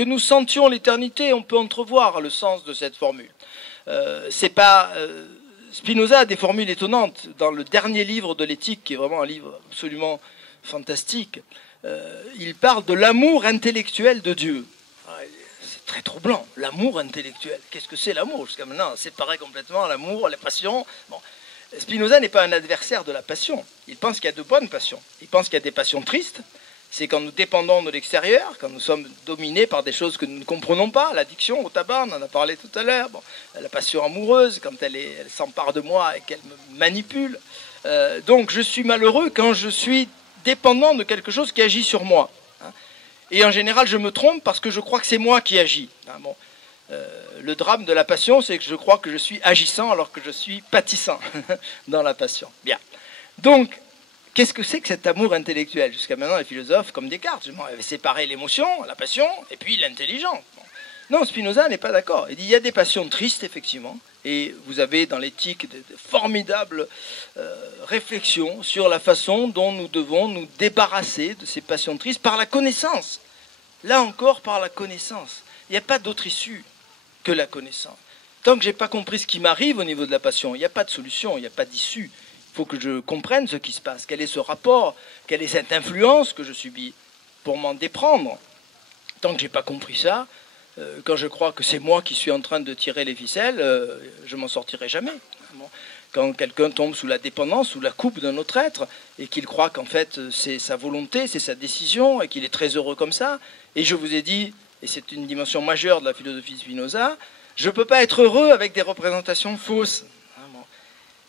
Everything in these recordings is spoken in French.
que nous sentions l'éternité, on peut entrevoir le sens de cette formule. Spinoza a des formules étonnantes. Dans le dernier livre de l'éthique, qui est vraiment un livre absolument fantastique, il parle de l'amour intellectuel de Dieu. C'est très troublant, l'amour intellectuel. Qu'est-ce que c'est l'amour? Jusqu'à maintenant, on séparait complètement l'amour, la passion. Bon. Spinoza n'est pas un adversaire de la passion. Il pense qu'il y a de bonnes passions. Il pense qu'il y a des passions tristes. C'est quand nous dépendons de l'extérieur, quand nous sommes dominés par des choses que nous ne comprenons pas. L'addiction au tabac, on en a parlé tout à l'heure. Bon, la passion amoureuse, quand elle s'empare de moi et qu'elle me manipule. Donc je suis malheureux quand je suis dépendant de quelque chose qui agit sur moi. Et en général, je me trompe parce que je crois que c'est moi qui agis. Bon. Le drame de la passion, c'est que je crois que je suis agissant alors que je suis pâtissant dans la passion. Bien. Donc, qu'est-ce que c'est que cet amour intellectuel? Jusqu'à maintenant, les philosophes, comme Descartes, avaient séparé l'émotion, la passion, et puis l'intelligence. Bon. Non, Spinoza n'est pas d'accord. Il dit il y a des passions tristes, effectivement, et vous avez dans l'éthique de formidables réflexions sur la façon dont nous devons nous débarrasser de ces passions tristes par la connaissance. Là encore, par la connaissance. Il n'y a pas d'autre issue que la connaissance. Tant que je n'ai pas compris ce qui m'arrive au niveau de la passion, il n'y a pas de solution, il n'y a pas d'issue. Il faut que je comprenne ce qui se passe, quel est ce rapport, quelle est cette influence que je subis pour m'en déprendre. Tant que je n'ai pas compris ça, quand je crois que c'est moi qui suis en train de tirer les ficelles, je m'en sortirai jamais. Quand quelqu'un tombe sous la dépendance, sous la coupe d'un autre être, et qu'il croit qu'en fait c'est sa volonté, c'est sa décision, et qu'il est très heureux comme ça, et je vous ai dit, et c'est une dimension majeure de la philosophie de Spinoza, je ne peux pas être heureux avec des représentations fausses.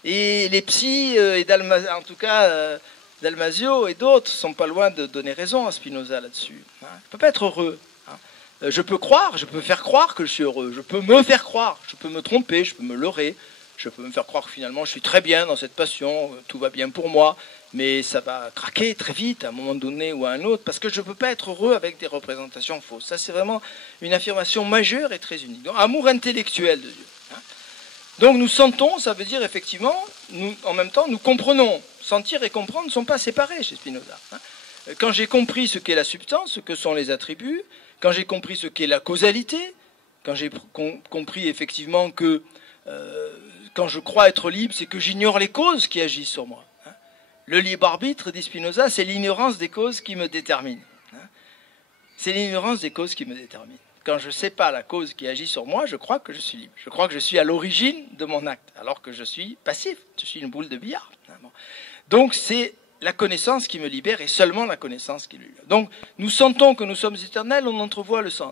Et les psys, et en tout cas Dalmasio et d'autres, ne sont pas loin de donner raison à Spinoza là-dessus. Je ne peux pas être heureux. Je peux croire, je peux faire croire que je suis heureux, je peux me faire croire, je peux me tromper, je peux me leurrer, je peux me faire croire que finalement je suis très bien dans cette passion, tout va bien pour moi, mais ça va craquer très vite à un moment donné ou à un autre, parce que je ne peux pas être heureux avec des représentations fausses. Ça, c'est vraiment une affirmation majeure et très unique. Donc, amour intellectuel de Dieu. Donc nous sentons, ça veut dire effectivement, en même temps, nous comprenons. Sentir et comprendre ne sont pas séparés chez Spinoza. Quand j'ai compris ce qu'est la substance, ce que sont les attributs, quand j'ai compris ce qu'est la causalité, quand j'ai compris effectivement que quand je crois être libre, c'est que j'ignore les causes qui agissent sur moi. Le libre arbitre, dit Spinoza, c'est l'ignorance des causes qui me détermine. C'est l'ignorance des causes qui me détermine. Quand je ne sais pas la cause qui agit sur moi, je crois que je suis libre. Je crois que je suis à l'origine de mon acte, alors que je suis passif. Je suis une boule de billard. Donc c'est la connaissance qui me libère et seulement la connaissance qui me libère. Donc nous sentons que nous sommes éternels, on entrevoit le sens.